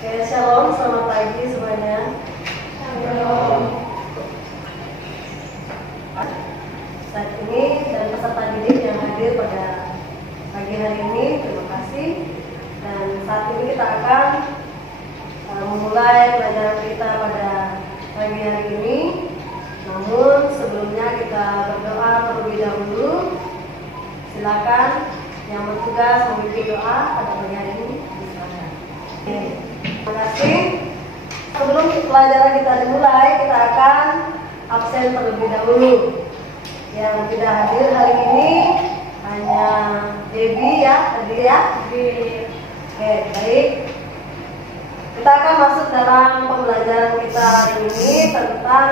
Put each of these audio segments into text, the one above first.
Oke, shalom, selamat pagi semuanya. Shalom. Saat ini dan peserta didik yang hadir pada pagi hari ini, terima kasih. Dan saat ini kita akan memulai pelajaran kita pada pagi hari ini. Namun sebelumnya kita berdoa terlebih dahulu. Silakan yang bertugas memimpin doa pada pagi hari ini. Silakan. Terima kasih. Sebelum pelajaran kita dimulai, kita akan absen terlebih dahulu. Yang tidak hadir hari ini hanya Debbie ya, tadi ya. Oke, baik. Kita akan masuk dalam pembelajaran kita hari ini tentang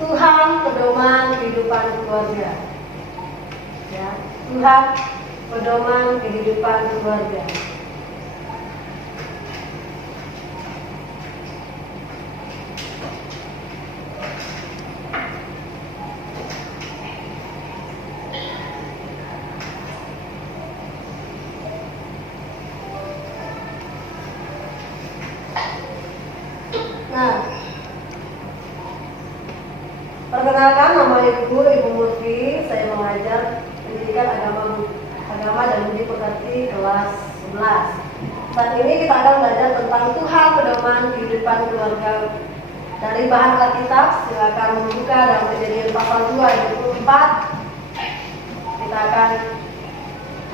Tuhan pedoman kehidupan keluarga. Ya, Tuhan pedoman kehidupan keluarga. Nah, perkenalkan nama Ibu Murfi. Saya mengajar pendidikan agama dan budi pekerti kelas 11. Saat ini kita akan belajar tentang Tuhan pedoman kehidupan keluarga dari bahan Alkitab. Silakan membuka dalam Kejadian pasal 2 ayat 24. Kita akan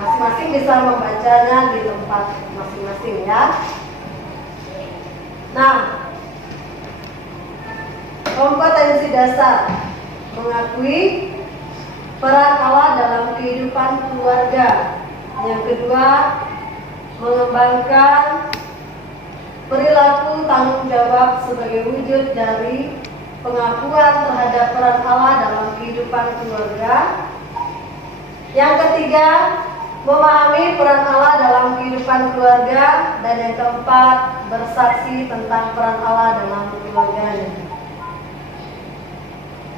masing-masing bisa membacanya di tempat masing-masing ya. Nah, kompetensi dasar mengakui peran Allah dalam kehidupan keluarga. Yang kedua, mengembangkan perilaku tanggung jawab sebagai wujud dari pengakuan terhadap peran Allah dalam kehidupan keluarga. Yang ketiga, memahami peran Allah dalam kehidupan keluarga. Dan yang keempat, bersaksi tentang peran Allah dalam keluarganya.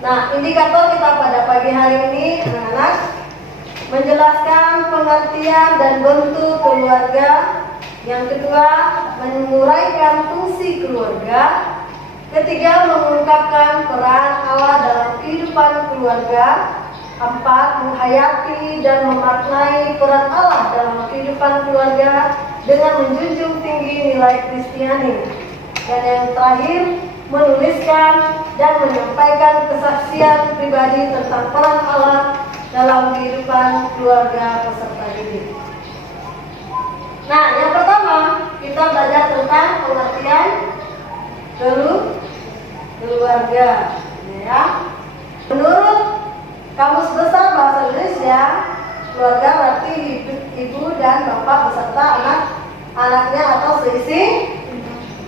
Nah, indikator kita pada pagi hari ini, anak-anak, menjelaskan pengertian dan bentuk keluarga. Yang kedua, menguraikan fungsi keluarga. Ketiga, mengungkapkan peran Allah dalam kehidupan keluarga. Empat, menghayati dan memaknai peran Allah dalam kehidupan keluarga dengan menjunjung tinggi nilai Kristiani. Dan yang terakhir, menuliskan dan menyampaikan kesaksian pribadi tentang peran Allah dalam kehidupan keluarga peserta didik. Nah, yang pertama kita belajar tentang pengertian keluarga. Ya. Menurut Kamus Besar Bahasa Indonesia, keluarga berarti ibu dan bapak beserta anak-anaknya atau seisi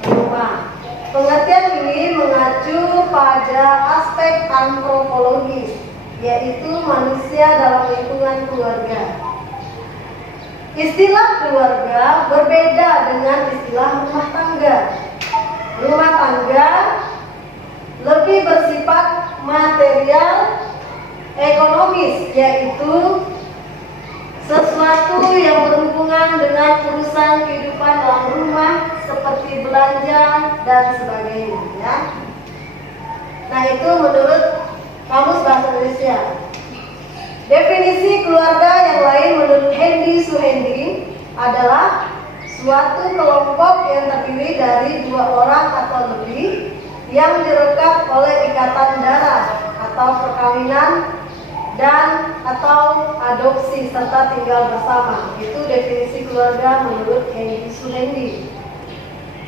rumah. Pengertian ini mengacu pada aspek antropologis, yaitu manusia dalam lingkungan keluarga. Istilah keluarga berbeda dengan istilah rumah tangga. Rumah tangga lebih bersifat material, ekonomis, yaitu sesuatu yang berhubungan dengan urusan kehidupan dalam rumah seperti belanja dan sebagainya ya. Nah, itu menurut Kamus Bahasa Indonesia. Definisi keluarga yang lain menurut Hendy Suhendi adalah suatu kelompok yang terdiri dari dua orang atau lebih yang direkat oleh ikatan darah atau perkawinan dan atau adopsi serta tinggal bersama. Itu definisi keluarga menurut Hendy Suhendi.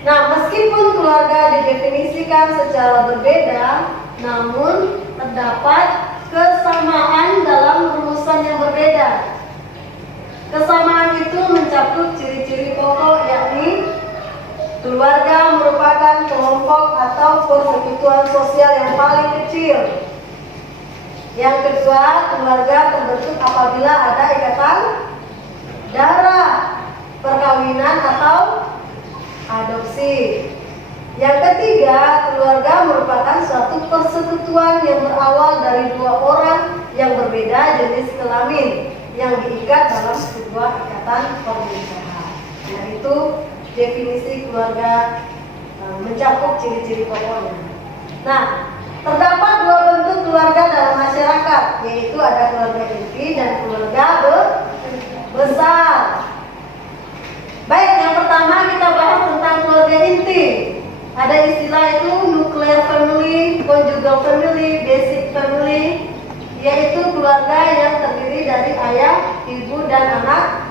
Nah, meskipun keluarga didefinisikan secara berbeda, namun terdapat kesamaan dalam rumusan yang berbeda. Kesamaan itu mencakup ciri-ciri pokok, yakni keluarga merupakan kelompok atau persekutuan sosial yang paling kecil. Yang kedua, keluarga terbentuk apabila ada ikatan darah, perkawinan atau adopsi. Yang ketiga, keluarga merupakan suatu persekutuan yang berawal dari dua orang yang berbeda jenis kelamin yang diikat dalam sebuah ikatan pernikahan. Yaitu definisi keluarga mencakup ciri-ciri pokoknya. Nah, terdapat dua bentuk keluarga dalam masyarakat, yaitu ada keluarga inti dan keluarga besar. Baik, yang pertama kita bahas tentang keluarga inti. Ada istilah itu nuclear family, conjugal family, basic family, yaitu keluarga yang terdiri dari ayah, ibu, dan anak,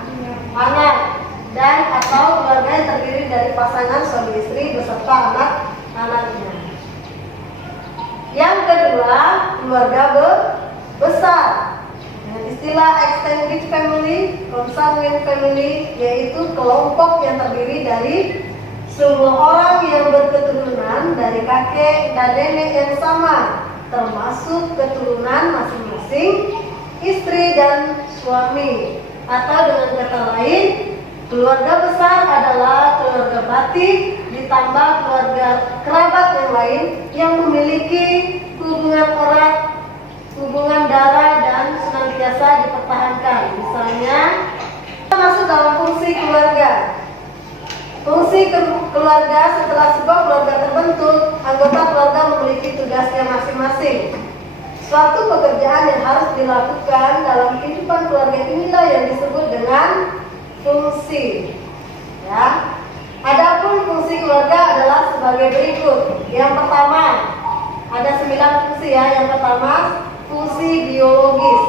dan atau keluarga yang terdiri dari pasangan suami istri beserta anak-anaknya. Yang kedua, keluarga besar. Dengan istilah extended family, consanguine family, yaitu kelompok yang terdiri dari semua orang yang berketurunan dari kakek dan nenek yang sama, termasuk keturunan masing-masing istri dan suami. Atau dengan kata lain, keluarga besar adalah keluarga batin ditambah keluarga kerabat yang lain yang memiliki hubungan erat, hubungan darah dan senantiasa dipertahankan. Misalnya, kita masuk dalam fungsi keluarga. Fungsi keluarga setelah sebuah keluarga terbentuk, anggota keluarga memiliki tugasnya masing-masing. Suatu pekerjaan yang harus dilakukan dalam kehidupan keluarga inilah yang disebut dengan fungsi. Ya. Adapun fungsi keluarga adalah sebagai berikut. Yang pertama, ada 9 fungsi ya. Yang pertama, fungsi biologis.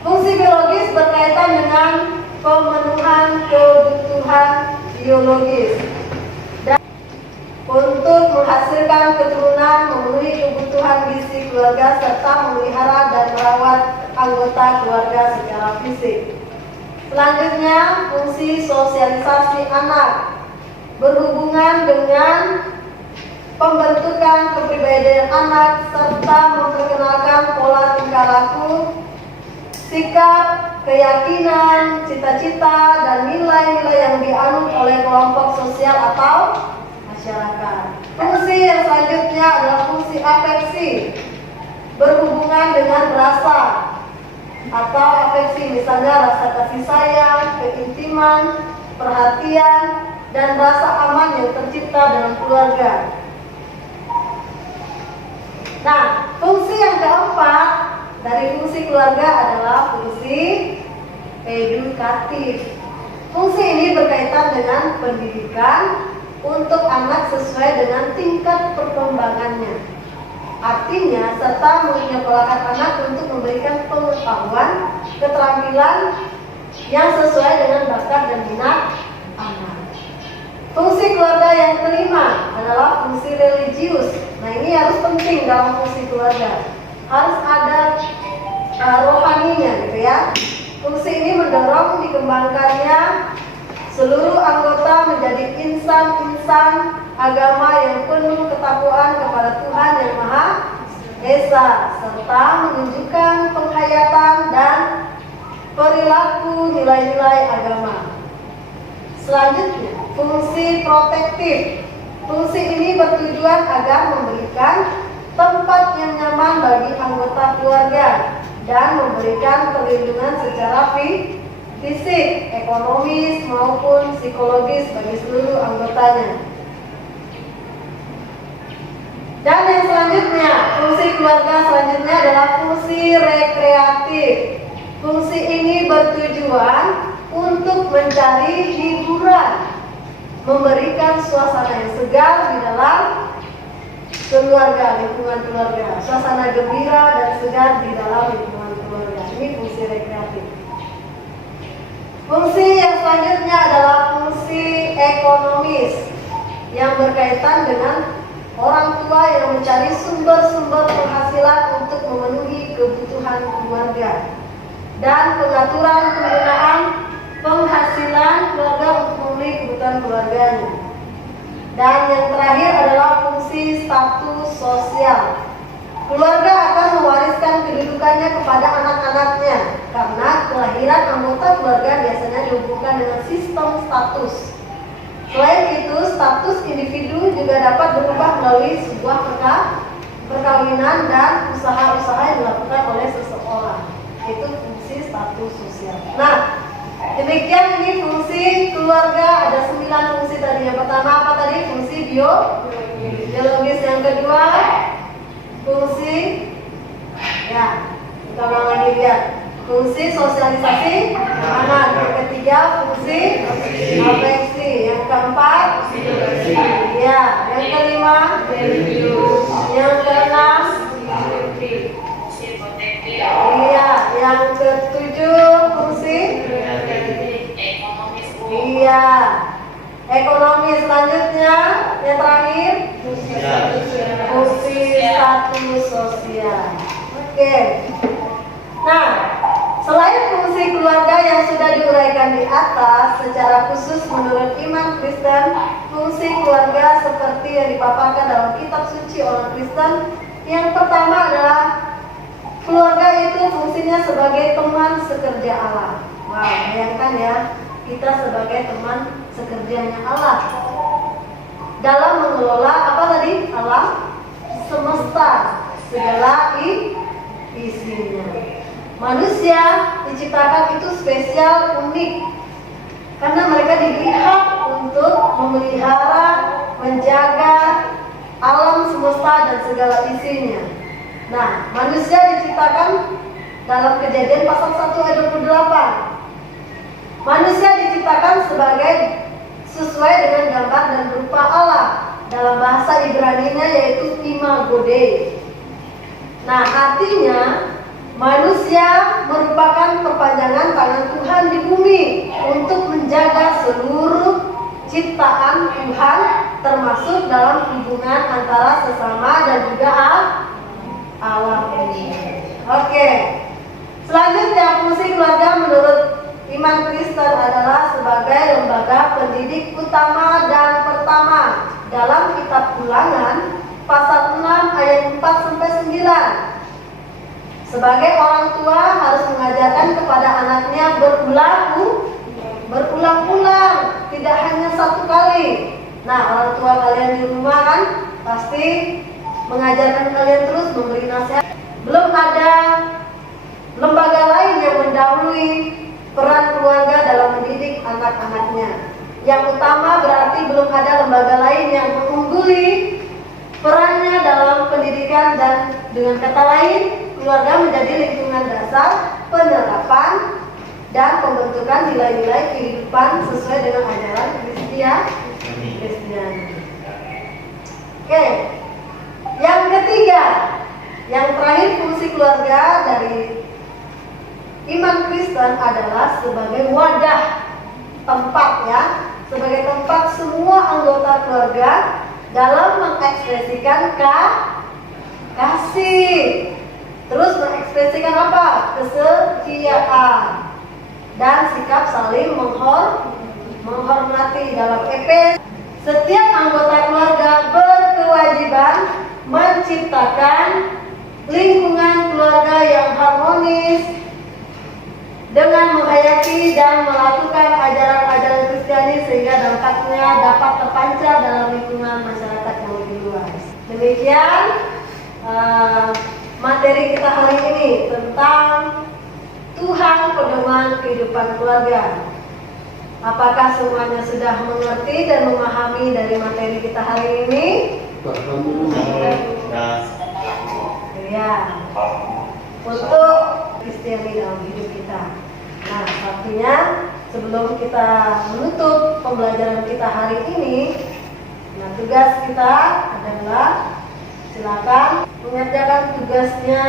Fungsi biologis berkaitan dengan pemenuhan kebutuhan biologis dan untuk menghasilkan keturunan, memenuhi kebutuhan gizi keluarga serta memelihara dan merawat anggota keluarga secara fisik. Selanjutnya, fungsi sosialisasi anak berhubungan dengan pembentukan kepribadian anak serta memperkenalkan pola tingkah laku, sikap, keyakinan, cita-cita, dan nilai-nilai yang dianut oleh kelompok sosial atau masyarakat. Fungsi yang selanjutnya adalah fungsi afeksi, berhubungan dengan rasa atau afeksi, misalnya rasa kasih sayang, keintiman, perhatian, dan rasa aman yang tercipta dalam keluarga. Nah, fungsi yang keempat dari fungsi keluarga adalah fungsi edukatif. Fungsi ini berkaitan dengan pendidikan untuk anak sesuai dengan tingkat perkembangannya. Artinya, serta menyekolahkan anak untuk memberikan pengetahuan, keterampilan yang sesuai dengan bakat dan minat anak. Fungsi keluarga yang kelima adalah fungsi religius. Nah, ini harus penting dalam fungsi keluarga. Harus ada rohaninya gitu ya. Fungsi ini mendorong dikembangkannya seluruh anggota menjadi insan-insan agama yang penuh ketakwaan kepada Tuhan yang Maha Esa, serta menunjukkan penghayatan dan perilaku nilai-nilai agama. Selanjutnya, fungsi protektif. Fungsi ini bertujuan agar memberikan tempat yang nyaman bagi anggota keluarga dan memberikan perlindungan secara fisik, ekonomis maupun psikologis bagi seluruh anggotanya. Dan yang selanjutnya, fungsi keluarga selanjutnya adalah fungsi rekreatif. Fungsi ini bertujuan untuk mencari hiburan, memberikan suasana yang segar di dalam keluarga, lingkungan keluarga, suasana gembira dan segar di dalam lingkungan keluarga. Ini fungsi rekreatif. Fungsi yang selanjutnya adalah fungsi ekonomis yang berkaitan dengan orang tua yang mencari sumber-sumber penghasilan untuk memenuhi kebutuhan keluarga dan pengaturan penggunaan penghasilan keluarga untuk memenuhi kebutuhan keluarganya. Dan yang terakhir adalah fungsi status sosial. Keluarga akan mewariskan kedudukannya kepada anak-anaknya karena kelahiran anggota keluarga biasanya dihubungkan dengan sistem status. Selain itu, status individu juga dapat berubah melalui sebuah perkawinan dan usaha-usaha yang dilakukan oleh seseorang. Itu fungsi status sosial. Nah, Demikian ini fungsi keluarga, ada 9 fungsi tadi. Yang pertama apa tadi? Fungsi biologis. Yang kedua fungsi, ya kita ulang lagi lihat, fungsi sosialisasi anak. Yang ketiga fungsi afeksi. Yang keempat, ya. Yang kelima, yang keenam, iya. Yang ketujuh fungsi, iya, ekonomi. Selanjutnya yang terakhir fungsi status sosial. Oke. Nah, selain fungsi keluarga yang sudah diuraikan di atas, secara khusus menurut iman Kristen, fungsi keluarga seperti yang dipaparkan dalam kitab suci orang Kristen, yang pertama adalah keluarga itu fungsinya sebagai teman sekerja Allah. Wow, bayangkan ya, kita sebagai teman sekerjanya Allah dalam mengelola apa tadi? Alam semesta, segala isinya. Manusia diciptakan itu spesial, unik, karena mereka diberi hak untuk memelihara, menjaga alam semesta dan segala isinya. Nah, manusia diciptakan dalam Kejadian pasal 1 ayat 28. Manusia diciptakan sesuai dengan gambar dan rupa Allah. Dalam bahasa Ibrani-nya yaitu imago Dei. Nah, artinya manusia merupakan perpanjangan tangan Tuhan di bumi untuk menjaga seluruh ciptaan Tuhan, termasuk dalam hubungan antara sesama dan juga alam ini. Oke. Selanjutnya, fungsi keluarga menurut iman Kristen adalah sebagai lembaga pendidik utama dan pertama. Dalam kitab Ulangan pasal 6 ayat 4 sampai 9. Sebagai orang tua harus mengajarkan kepada anaknya berulang-ulang, tidak hanya satu kali. Nah, orang tua kalian di rumah kan pasti mengajarkan kalian terus, memberi nasihat. Belum ada lembaga lain yang mendahului peran keluarga dalam mendidik anak-anaknya. Yang utama berarti belum ada lembaga lain yang mengungguli perannya dalam pendidikan, dan dengan kata lain, keluarga menjadi lingkungan dasar penerapan dan pembentukan nilai-nilai kehidupan sesuai dengan ajaran Kristiani. Oke. Yang ketiga, yang terakhir, fungsi keluarga dari iman Kristen adalah sebagai wadah, tempat ya, sebagai tempat semua anggota keluarga dalam mengekspresikan kasih, terus mengekspresikan apa? Kesetiaan dan sikap saling menghormati. Dalam Efesus, setiap anggota keluarga berkewajiban menciptakan lingkungan keluarga yang harmonis dengan menghayati dan melakukan ajaran-ajaran Kristiani sehingga dampaknya dapat terpancar dalam lingkungan masyarakat yang lebih luas. Demikian materi kita hari ini tentang Tuhan pedoman kehidupan keluarga. Apakah semuanya sudah mengerti dan memahami dari materi kita hari ini? Ya. Untuk Kristiani dalam hidup kita. Nah, satunya sebelum kita menutup pembelajaran kita hari ini, nah tugas kita adalah silakan mengerjakan tugasnya.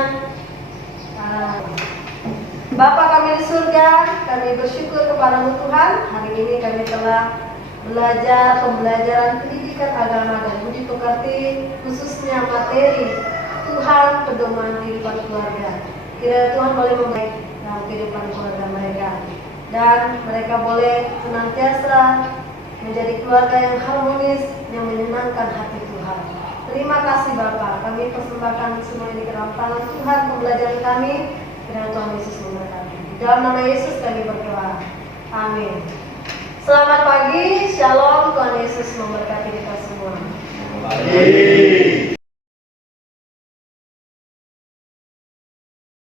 Bapa kami di surga, kami bersyukur kepadamu Tuhan. Hari ini kami telah belajar pembelajaran pendidikan agama dan budi pekerti, khususnya materi Tuhan pedoman kehidupan keluarga. Kiranya Tuhan boleh membaik dalam kehidupan keluarga mereka, dan mereka boleh senantiasa menjadi keluarga yang harmonis, yang menyenangkan hati Tuhan. Terima kasih Bapa, kami persembahkan semua ini ke dalam tangan Tuhan pembelajaran kami. Kiranya Tuhan Yesus memberkati. Dalam nama Yesus kami berdoa. Amin. Selamat pagi, Shalom. Tuhan Yesus memberkati kita semua. Amin.